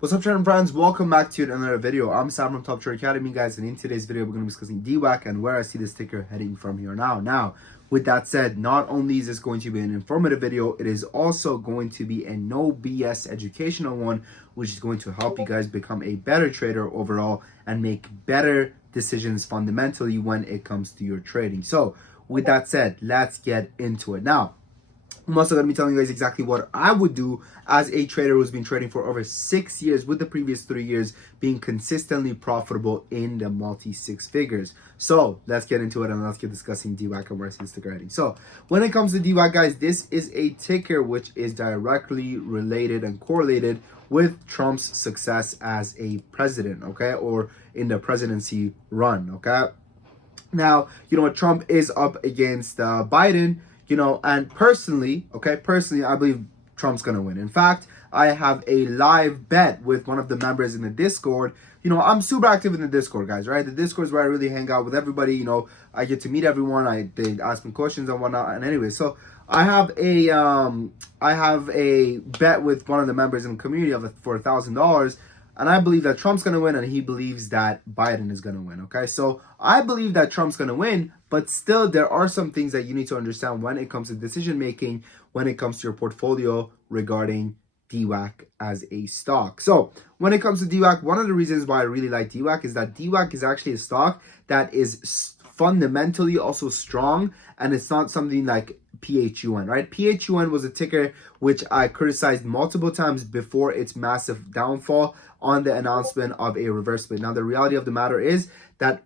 What's up, trading friends? Welcome back to another video. I'm Sam from Top Trade Academy, guys, and in today's video, we're going to be discussing Dwac and where I see this ticker heading from here now. Now, with that said, not only is this going to be an informative video, it is also going to be a no BS educational one, which is going to help you guys become a better trader overall and make better decisions fundamentally when it comes to your trading. So, with that said, let's get into it. Now, I'm also going to be telling you guys exactly what I would do as a trader who's been trading for over 6 years, with the previous 3 years being consistently profitable in the multi-six figures. So let's get into it and let's get discussing Dwac and where I see this ticker heading. So when it comes to Dwac, guys, this is a ticker which is directly related and correlated with Trump's success as a president, okay, or in the presidency run, okay. Now, Trump is up against Biden. And personally, I believe Trump's going to win. In fact, I have a live bet with one of the members in the Discord. I'm super active in the Discord, guys, right? The Discord is where I really hang out with everybody. I get to meet everyone. They ask me questions and whatnot. And anyway, so I have a bet with one of the members in the community for $1,000. And I believe that Trump's going to win, and he believes that Biden is going to win, okay? So I believe that Trump's going to win, but still there are some things that you need to understand when it comes to decision-making, when it comes to your portfolio regarding Dwac as a stock. So when it comes to Dwac, one of the reasons why I really like Dwac is that Dwac is actually a stock that is fundamentally also strong, and it's not something like PHUN, right? PHUN was a ticker which I criticized multiple times before its massive downfall on the announcement of a reverse split. Now, the reality of the matter is that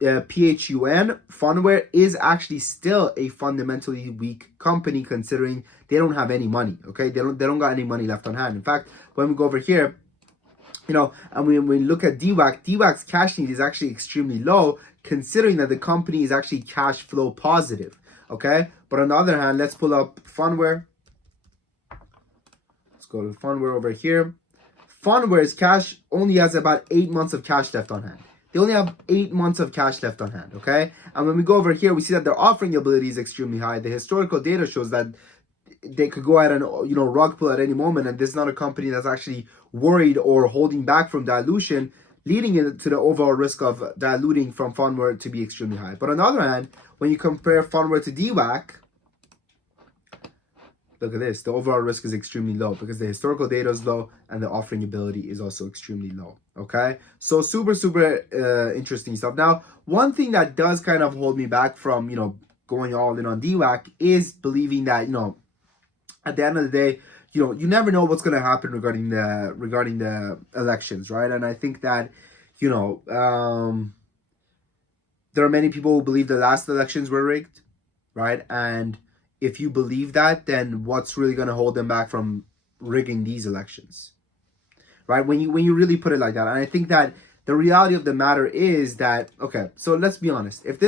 PHUN, Phunware, is actually still a fundamentally weak company considering they don't have any money, okay? They don't got any money left on hand. In fact, when we go over here, and when we look at Dwac's cash need is actually extremely low considering that the company is actually cash flow positive, okay? But on the other hand, let's pull up Phunware. Let's go to Phunware over here. Phunware's cash only has about 8 months of cash left on hand. They only have 8 months of cash left on hand, okay? And when we go over here, we see that their offering ability is extremely high. The historical data shows that they could go ahead and, rug pull at any moment, and this is not a company that's actually worried or holding back from dilution, leading it to the overall risk of diluting from Phunware to be extremely high. But on the other hand, when you compare Phunware to Dwac, look at this. The overall risk is extremely low because the historical data is low and the offering ability is also extremely low, okay? So super interesting stuff. Now, one thing that does kind of hold me back from, going all in on Dwac is believing that, at the end of the day, you never know what's going to happen regarding the elections, right? And I think that, there are many people who believe the last elections were rigged, right? And if you believe that, then what's really going to hold them back from rigging these elections, right? When you really put it like that. And I think that the reality of the matter is that, okay, so let's be honest. If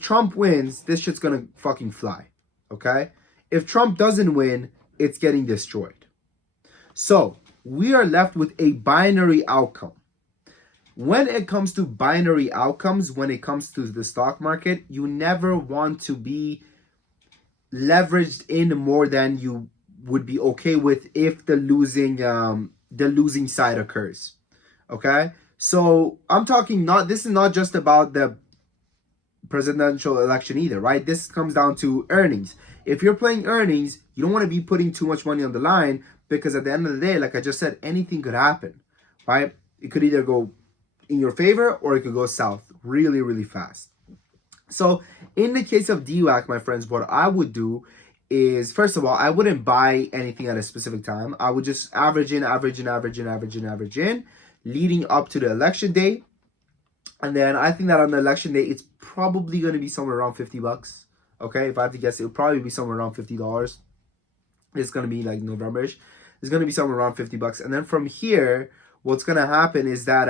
Trump wins, this shit's going to fucking fly, okay? If Trump doesn't win, it's getting destroyed. So we are left with a binary outcome. When it comes to binary outcomes, when it comes to the stock market, you never want to be leveraged in more than you would be okay with if the losing side occurs, okay? So I'm talking this is not just about the presidential election either, right? This comes down to earnings. If you're playing earnings, you don't want to be putting too much money on the line because at the end of the day, like I just said, anything could happen, right? It could either go in your favor or it could go south really fast. So in the case of Dwac, my friends, what I would do is, first of all, I wouldn't buy anything at a specific time. I would just average in, leading up to the election day. And then I think that on the election day, it's probably going to be somewhere around $50. Okay, if I have to guess, it'll probably be somewhere around $50. It's going to be like November-ish. It's going to be somewhere around $50. And then from here, what's going to happen is that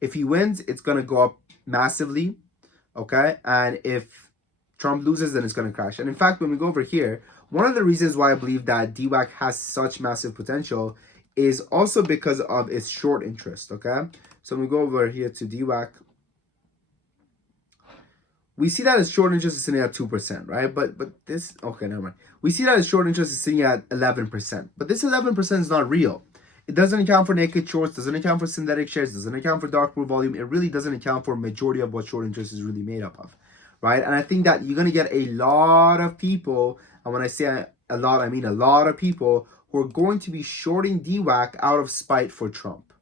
if he wins, it's going to go up massively. Okay, and if Trump loses, then it's going to crash. And in fact, when we go over here, one of the reasons why I believe that Dwac has such massive potential is also because of its short interest, okay? So when we go over here to Dwac, we see that its short interest is sitting at 2%, right? But this, okay, never mind. We see that its short interest is sitting at 11%. But this 11% is not real. It doesn't account for naked shorts, doesn't account for synthetic shares, doesn't account for dark pool volume. It really doesn't account for majority of what short interest is really made up of, right? And I think that you're going to get a lot of people, and when I say a lot, I mean a lot of people who are going to be shorting Dwac out of spite for Trump,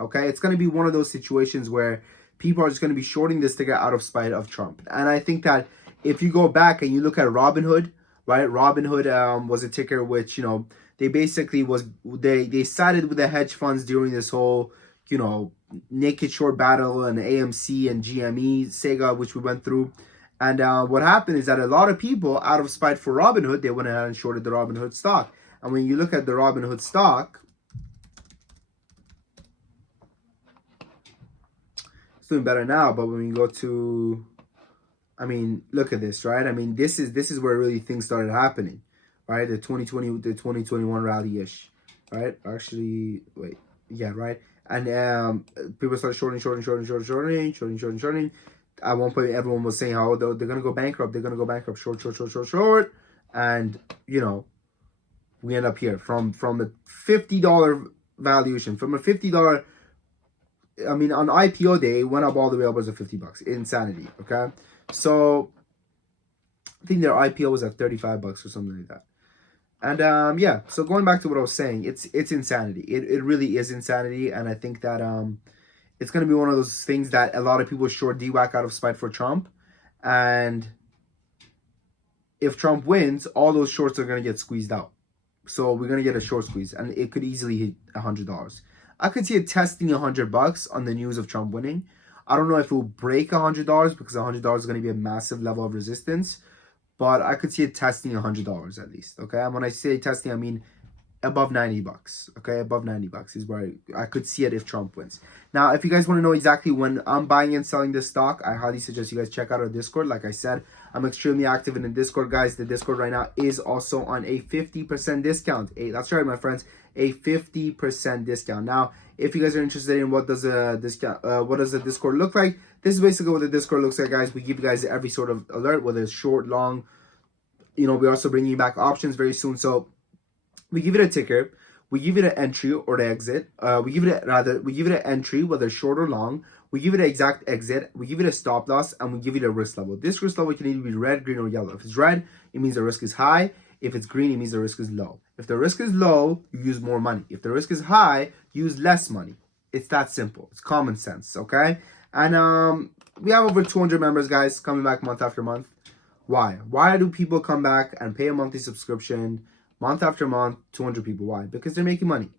okay? It's going to be one of those situations where people are just going to be shorting this ticker out of spite of Trump. And I think that if you go back and you look at Robinhood, right? Robinhood was a ticker which, you know, they basically they sided with the hedge funds during this whole, you know, naked short battle and AMC and GME Sega, which we went through. And what happened is that a lot of people, out of spite for Robinhood, they went ahead and shorted the Robinhood stock. And when you look at the Robinhood stock, it's doing better now. But when you go to, I mean, look at this, right? I mean, this is where really things started happening. Right, the 2020, the 2021 rally-ish, right? Actually, wait, yeah, right. And people started shorting. At one point, everyone was saying how they're gonna go bankrupt. They're gonna go bankrupt. Short. And you know, we end up here from the $50 valuation, from a $50. I mean, on IPO day, it went up all the way upwards of $50. Insanity. Okay, so I think their IPO was at $35 or something like that. And yeah, so going back to what I was saying, it's insanity. It really is insanity, and I think that it's gonna be one of those things that a lot of people short Dwac out of spite for Trump, and if Trump wins, all those shorts are gonna get squeezed out. So we're gonna get a short squeeze, and it could easily hit $100. I could see it testing $100 on the news of Trump winning. I don't know if it will break $100 because $100 is gonna be a massive level of resistance. But I could see it testing $100 at least, okay? And when I say testing, I mean above $90, okay? Above $90 is where I could see it if Trump wins. Now, if you guys want to know exactly when I'm buying and selling this stock, I highly suggest you guys check out our Discord. Like I said, I'm extremely active in the Discord, guys. The Discord right now is also on a 50% discount. That's right, my friends, a 50% discount. Now, if you guys are interested in what does a discount, what does the Discord look like, this is basically what the Discord looks like, guys. We give you guys every sort of alert, whether it's short, long. You know, we're also bringing you back options very soon. So we give it a ticker, we give it an entry or the exit. We give it an entry, whether short or long. We give it an exact exit. We give it a stop loss, and we give it a risk level. This risk level can either be red, green, or yellow. If it's red, it means the risk is high. If it's green, it means the risk is low. If the risk is low, you use more money. If the risk is high, you use less money. It's that simple. It's common sense, okay? And we have over 200 members, guys, coming back month after month. Why? Why do people come back and pay a monthly subscription month after month? 200 people. Why? Because they're making money.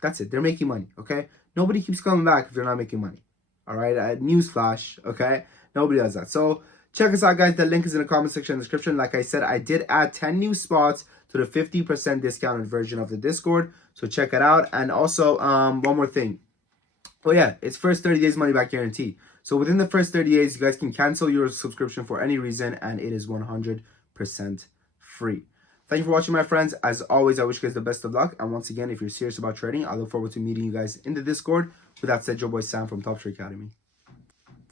That's it. They're making money, okay? Nobody keeps coming back if they're not making money, all right? Newsflash, okay? Nobody does that. So check us out, guys. The link is in the comment section and description. Like I said, I did add 10 new spots to the 50% discounted version of the Discord. So check it out. And also, one more thing. Oh yeah, it's first 30 days money back guarantee. So within the first 30 days, you guys can cancel your subscription for any reason, and it is 100% free. Thank you for watching, my friends. As always, I wish you guys the best of luck. And once again, if you're serious about trading, I look forward to meeting you guys in the Discord. With that said, your boy Sam from Top Trade Academy.